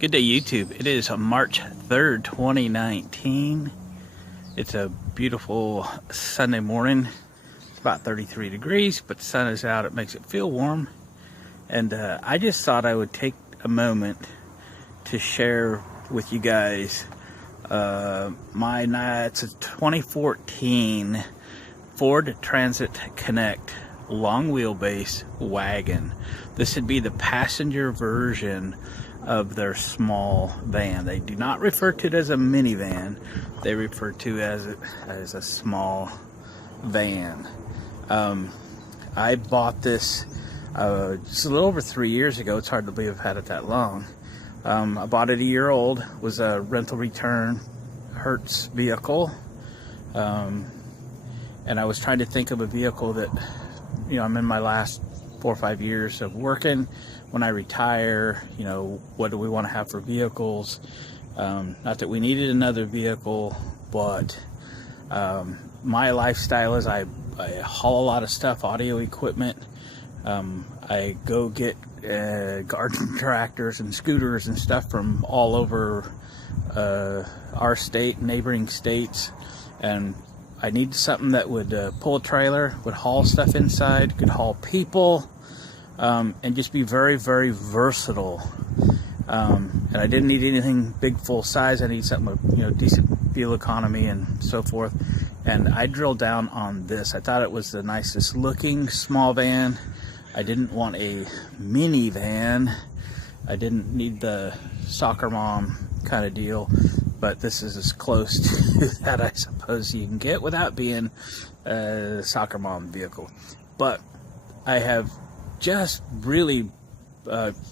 Good day, YouTube. It is March 3rd, 2019. It's a beautiful Sunday morning. It's about 33 degrees, but the sun is out. It makes it feel warm. And I just thought I would take a moment to share with you guys it's a 2014 Ford Transit Connect long wheelbase wagon. This would be the passenger version of their small van. They do not refer to it as a minivan. They refer to it as a small van. I bought this just a little over 3 years ago. It's hard to believe I've had it that long. I bought it a year old. It was a rental return Hertz vehicle. And I was trying to think of a vehicle that, I'm in my last 4 or 5 years of working. When I retire, what do we want to have for vehicles? Not that we needed another vehicle, but my lifestyle is I haul a lot of stuff, audio equipment. I go get garden tractors and scooters and stuff from all over our state, neighboring states, and I needed something that would pull a trailer, would haul stuff inside, could haul people, and just be very, very versatile. And I didn't need anything big, full size. I need something with decent fuel economy and so forth. And I drilled down on this. I thought it was the nicest looking small van. I didn't want a minivan. I didn't need the soccer mom kind of deal, but this is as close to that I suppose you can get without being a soccer mom vehicle. But I have just really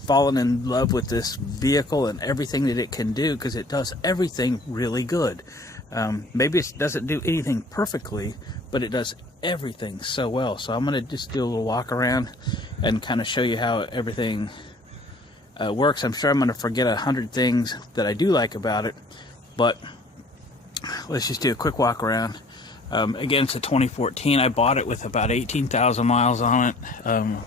fallen in love with this vehicle and everything that it can do, because it does everything really good. Maybe it doesn't do anything perfectly, but it does everything so well. So I'm going to just do a little walk around and kind of show you how everything works. I'm sure I'm going to forget 100 things that I do like about it, but let's just do a quick walk around. Again, it's a 2014. I bought it with about 18,000 miles on it.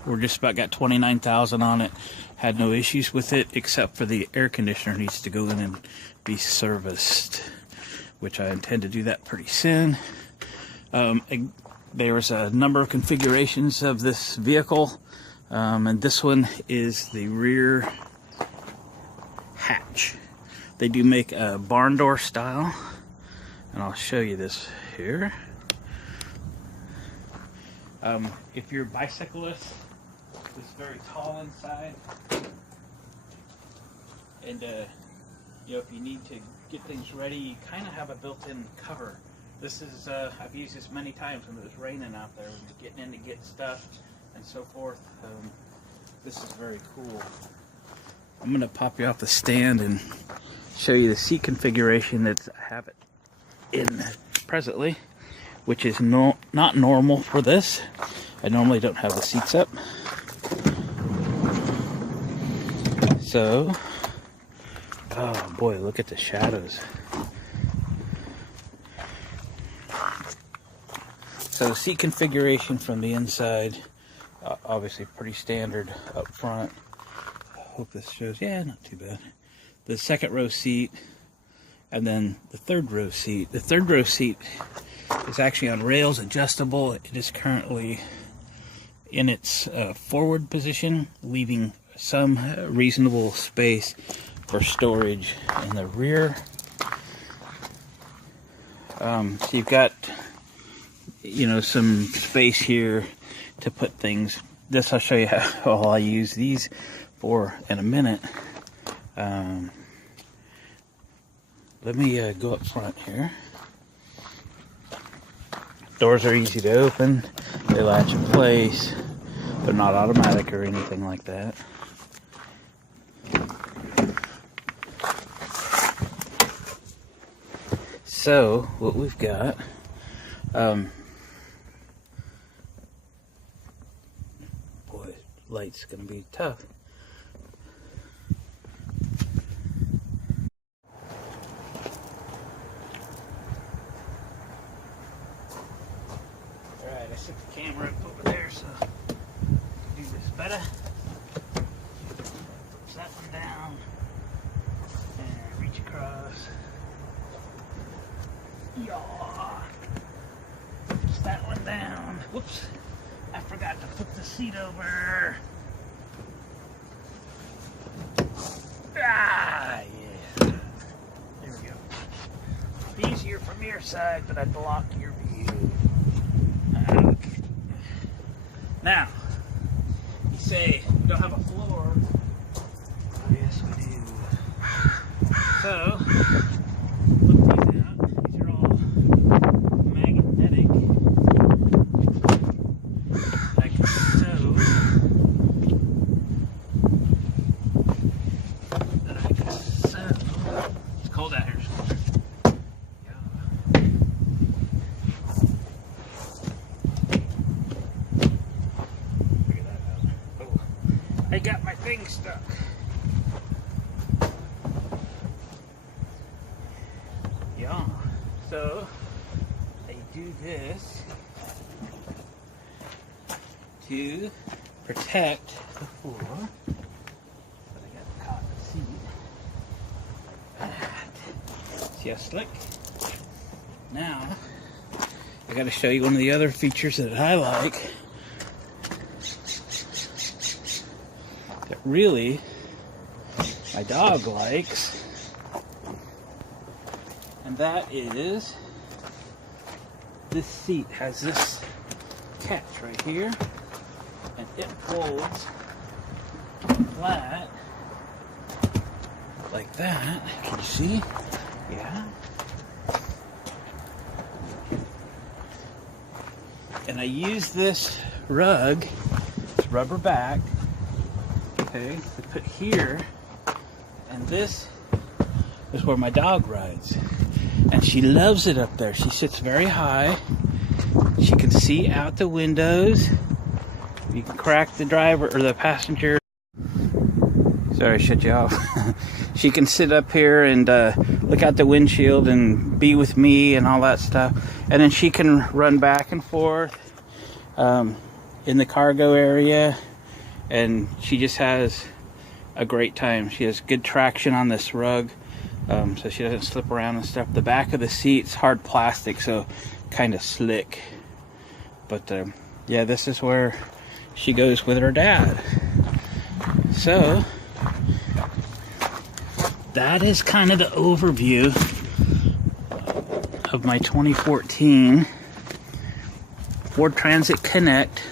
We're just about got 29,000 on it. Had no issues with it, except for the air conditioner needs to go in and be serviced, which I intend to do that pretty soon. There's a number of configurations of this vehicle, and this one is the rear hatch. They do make a barn door style, and I'll show you this here. If you're a bicyclist, it's very tall inside, and if you need to get things ready, you kind of have a built-in cover. This is I've used this many times when it was raining out there, when you're getting in to get stuff and so forth. This is very cool. I'm going to pop you off the stand and show you the seat configuration that I have it in presently, which is not normal for this. I normally don't have the seats up. So, oh boy, look at the shadows. So seat configuration from the inside, obviously pretty standard up front. Hope this shows, yeah, not too bad. The second row seat, and then the third row seat. The third row seat is actually on rails, adjustable. It is currently in its forward position, leaving some reasonable space for storage in the rear. So you've got some space here to put things. This I'll show you how I use these for in a minute. Let me go up front here. Doors are easy to open. They latch in place. They're not automatic or anything like that. So what we've got, boy, light's gonna be tough. Alright, I set the camera up over there so I can do this better. Push that one down. reach across. Yaw. Push that one down. Whoops. I forgot to flip the seat over. Ah, yeah. There we go. Easier from your side, but I block your view. Okay. Now, you say we don't have a floor. Oh, yes, we do. So, look these out. These are all magnetic. Like so. Like so. It's cold out here. Yeah. Figure that out. Oh, I got my thing stuck. Yeah. So they do this to protect the floor. But I got the cotton seat. See how slick? Now I got to show you one of the other features that I like. That really my dog likes. And that is, this seat has this catch right here, and it folds flat like that. Can you see? Yeah. And I use this rug, it's rubber back, okay, to put here, and this is where my dog rides. And she loves it up there. She sits very high. She can see out the windows. You can crack the driver or the passenger. Sorry, I shut you off. She can sit up here and look out the windshield and be with me and all that stuff. And then she can run back and forth in the cargo area. And she just has a great time. She has good traction on this rug. So she doesn't slip around and stuff. The back of the seat's hard plastic, so kind of slick. But yeah, this is where she goes with her dad. So that is kind of the overview of my 2014 Ford Transit Connect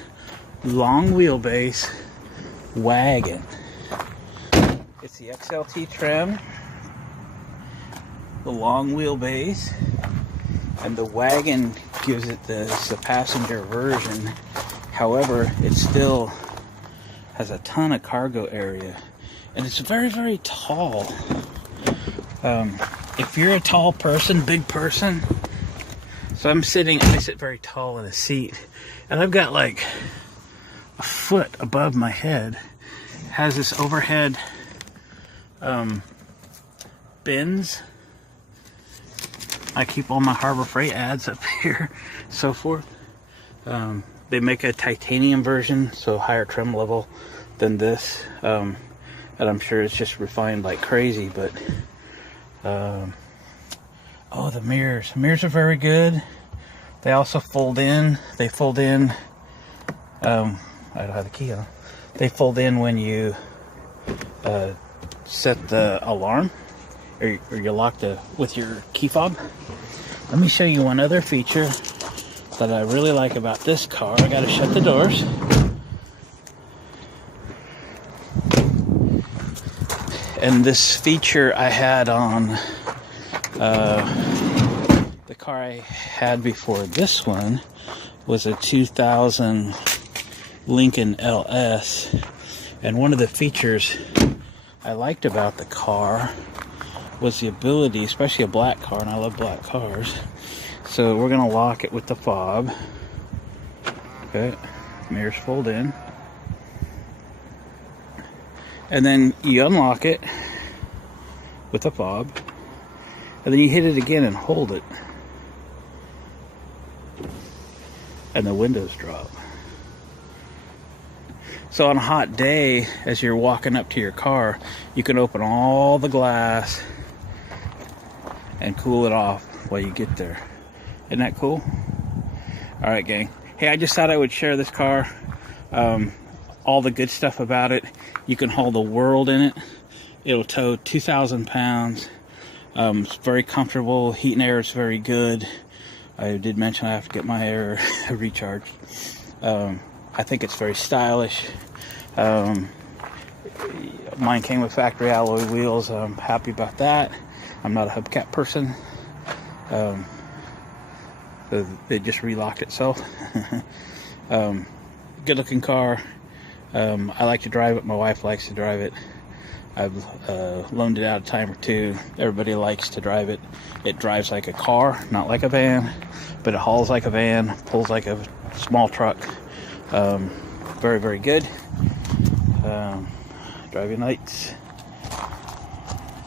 long wheelbase wagon. It's the XLT trim, the long wheelbase, and the wagon gives it the passenger version. However, it still has a ton of cargo area, and it's very, very tall. If you're a tall person, big person, so I sit very tall in a seat, and I've got like a foot above my head. It has this overhead bins. I keep all my Harbor Freight ads up here, so forth. They make a titanium version, so higher trim level than this. And I'm sure it's just refined like crazy, but oh, the mirrors. The mirrors are very good. They also fold in. They fold in, I don't have the key on. They fold in when you set the alarm, or you lock with your key fob. Let me show you one other feature that I really like about this car. I gotta shut the doors. And this feature I had on the car I had before this one was a 2000 Lincoln LS. And one of the features I liked about the car was the ability, especially a black car, and I love black cars. So we're gonna lock it with the fob. Okay, mirrors fold in. And then you unlock it with the fob. And then you hit it again and hold it. And the windows drop. So on a hot day, as you're walking up to your car, you can open all the glass and cool it off while you get there. Isn't that cool? All right, gang. Hey, I just thought I would share this car. All the good stuff about it. You can haul the world in it. It'll tow 2,000 pounds. It's very comfortable. Heat and air is very good. I did mention I have to get my air recharged. I think it's very stylish. Mine came with factory alloy wheels. I'm happy about that. I'm not a hubcap person. It just relocked itself. Good looking car. I like to drive it. My wife likes to drive it. I've loaned it out a time or two. Everybody likes to drive it. It drives like a car, not like a van, but it hauls like a van, pulls like a small truck. Very, very good. Driving lights.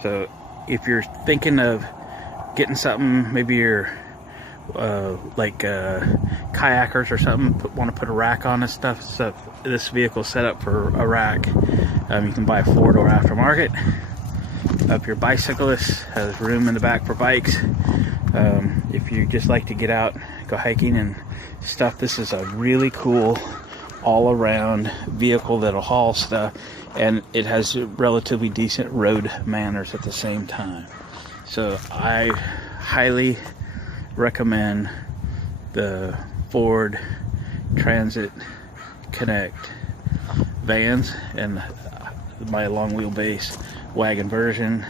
So if you're thinking of getting something, maybe you're like kayakers or something, want to put a rack on this stuff, so this vehicle set up for a rack. You can buy a 4-door aftermarket. If you're a bicyclist, has room in the back for bikes. If you just like to get out, go hiking and stuff, this is a really cool all-around vehicle that'll haul stuff, and it has relatively decent road manners at the same time. So I highly recommend the Ford Transit Connect vans and my long wheelbase wagon version.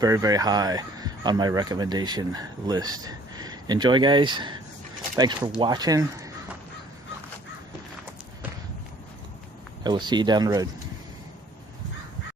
Very, very high on my recommendation list. Enjoy, guys. Thanks for watching. I will see you down the road.